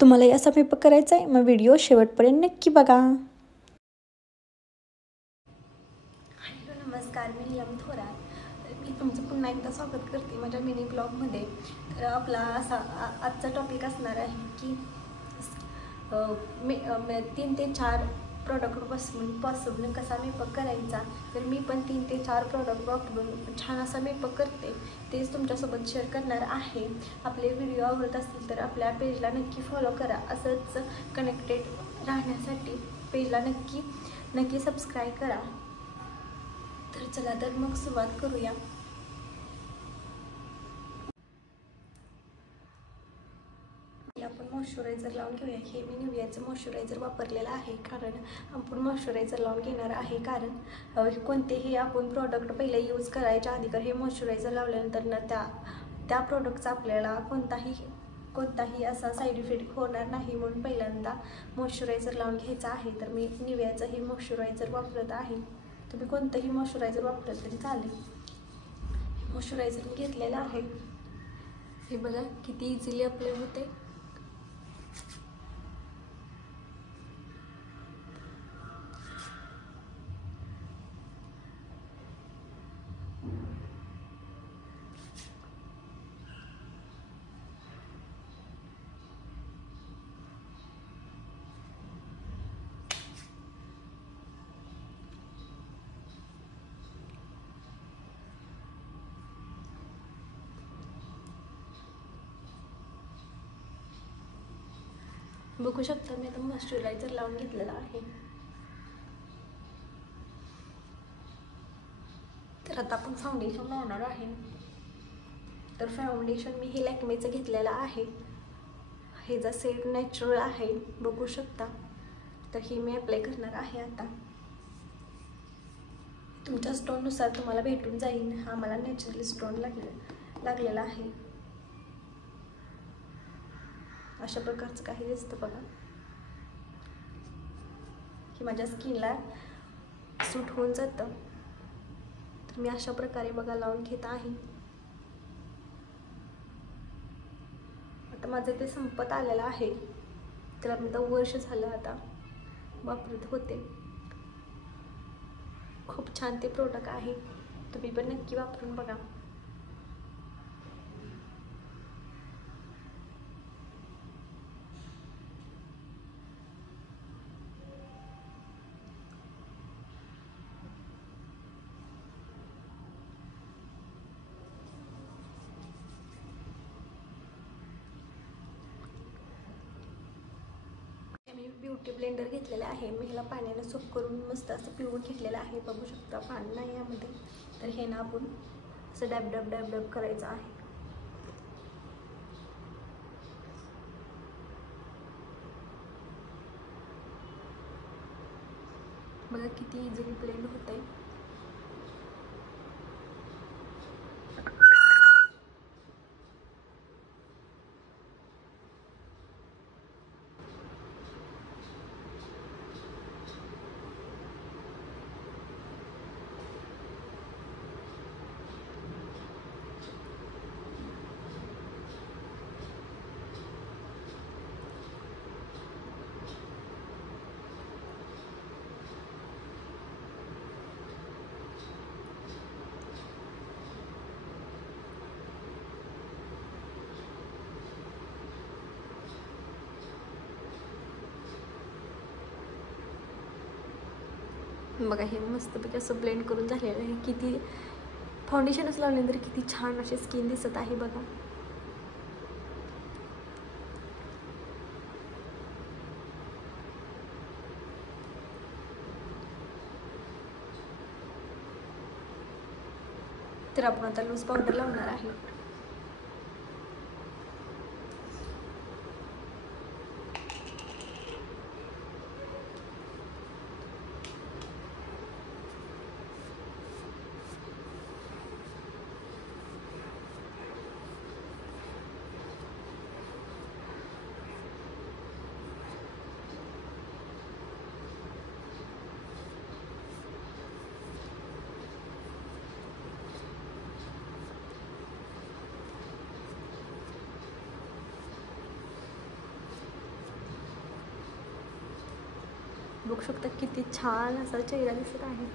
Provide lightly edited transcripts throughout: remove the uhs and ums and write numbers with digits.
तुम्हाला असा मेकअप करायचा आहे मग व्हिडिओ शेवटपर्यंत नक्की बघा. हॅलो नमस्कार, मी नीलम थोरात. मी तुमचं पुन्हा एकदा स्वागत करते माझ्या मिनी ब्लॉगमध्ये. तर आपला असा आजचा टॉपिक असणार आहे की 3 ते 4 प्रॉडक्टपासून पॉसिबल कसा मेकअप करायचा. तर मी पण 3 ते 4 प्रॉडक्ट वापरून छान असा मेकअप करते, तेच तुमच्यासोबत शेअर करणार आहे. आपले व्हिडिओ आवडत असतील तर आपल्या पेजला नक्की फॉलो करा. असंच कनेक्टेड राहण्यासाठी पेजला नक्की सबस्क्राईब करा. तर चला तर मग सुरुवात करूया. आपण मॉइश्चरायझर लावून घेऊया. हे मी निव्हियाचं मॉइश्चरायझर वापरलेलं आहे, कारण आपण मॉइश्चरायझर लावून घेणार आहे. कारण कोणतेही आपण प्रॉडक्ट पहिले यूज करायच्या आधी तर हे मॉइश्चरायझर लावल्यानंतर ना त्या प्रॉडक्टचा आपल्याला कोणताही असा साईड इफेक्ट होणार नाही, म्हणून पहिल्यांदा मॉइश्चरायझर लावून घ्यायचा आहे. तर मी निव्हियाचं हे मॉइश्चरायझर वापरत आहे. तुम्ही कोणतंही मॉइश्चरायझर वापरलं तरी चालेल. मॉइश्चरायझर मी घेतलेलं आहे. हे बघा किती इझिली अप्लाय होते. बघू शकता मी आता मॉइश्चरायझर लावून घेतलेला आहे. तर आता आपण फाउंडेशन लावणार आहे. तर फाउंडेशन मी हे लॅक्मेचं घेतलेलं आहे. हे जर सेट नॅचरल आहे, बघू शकता. तर ही मी अप्लाय करणार आहे. आता तुमच्या स्टोननुसार तुम्हाला भेटून जाईल. हा मला नॅचरल स्टोन लागलेला आहे. अशा प्रकारचं काही दिसतं बघा. हे माझ्या स्किनला सूट होऊन जातं. तर मी अशा प्रकारे बघा लावून घेत आहे. आता माझं ते संपत आलेलं आहे. त्याला मी 2 वर्ष झालं आता वापरत होते. खूप छान ते प्रोडक्ट आहे. तुम्ही पण नक्की वापरून बघा. मी ब्युटी ब्लेंडर घेतलेलं आहे. मी ह्याला पाण्याने सोप करून मस्त असं पिळून घेतलेलं आहे. बघू शकता पाणी नाही यामध्ये. तर हे ना आपण असं डॅब डॅब करायचं आहे. बघा किती इझिली ब्लेंड होतंय. बघा हे मस्तपैकी असं ब्लेंड करून झालेलं आहे. किती फाउंडेशनच लावल्यानंतर किती छान अशी स्किन दिसत आहे बघा. तर आपण आता लूज पावडर लावणार आहे. बघू शकता किती छान असा चेहरा दिसत आहे.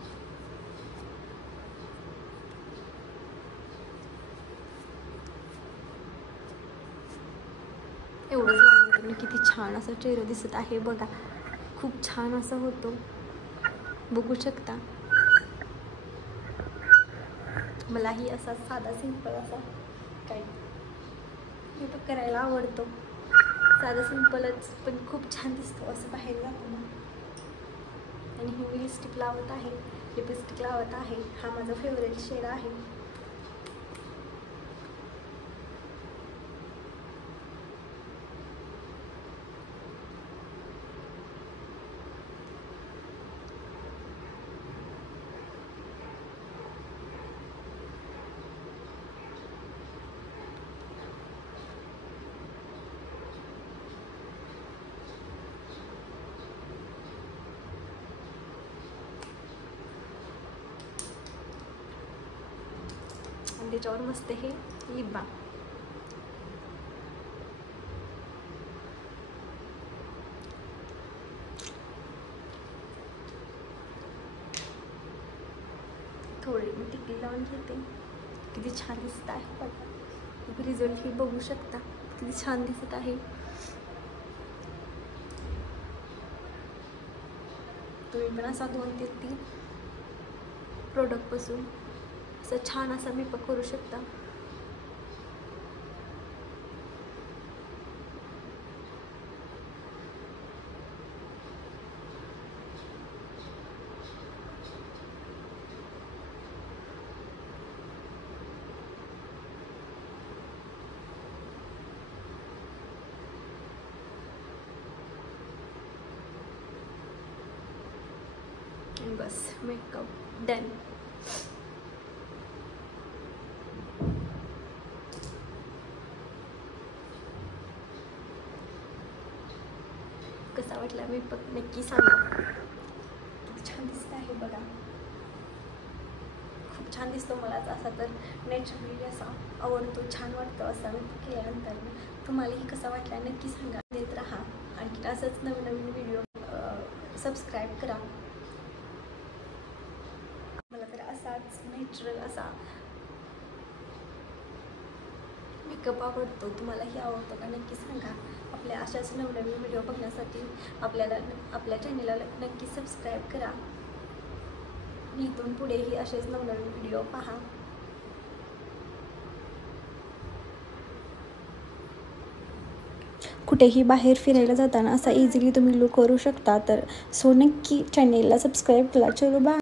एवढंच लावल्यानंतर किती छान असा चेहरा दिसत आहे बघा. खूप छान असं होतो, बघू शकता. मलाही असा साधा सिंपल असा काही मेकअप करायला आवडतो. साधा सिंपलच पण खूप छान दिसतो असं बाहेर जाताना. आणि ही मी लिपस्टिक लावत आहे, लिपस्टिक लावत आहे. हा माझा फेवरेट शेड आहे. आणि त्याच्यावर मस्त हे लिप बाम. थोडी मी टिकली लावून घेते. किती छान दिसत आहे बघा. रिझल्ट ही बघू शकता किती छान दिसत आहे. तुम्ही पण असा 2 ते 3 प्रोडक्टपासून असं छान असा मेकअप करू शकता. बस मेकअप डन. कसा वाटला मेकअप नक्की सांगा. किती छान दिसत आहे बघा. खूप छान दिसतो. मला असा तर नॅचरली असा आवडतो, छान वाटतं असा मेकअप केल्यानंतर. तुम्हालाही कसा वाटला नक्की सांगा. देत राहा आणखी असंच नवीन नवीन व्हिडिओ. सबस्क्राईब करा. मला तर असाच नॅचरल असा मेकअप आवडतो. तुम्हालाही आवडतो का नक्की सांगा. आपल्या अशाच नवनवीन व्हिडिओ बघण्यासाठी आपल्या चॅनलला नक्की सबस्क्राईब करा. इथून पुढेही असेच नवनवीन व्हिडिओ पहा. कुठेही बाहेर फिरायला जाताना असा इझिली तुम्ही लुक करू शकता. तर सो नक्की चॅनेलला सबस्क्राईब करा. चलो बाय.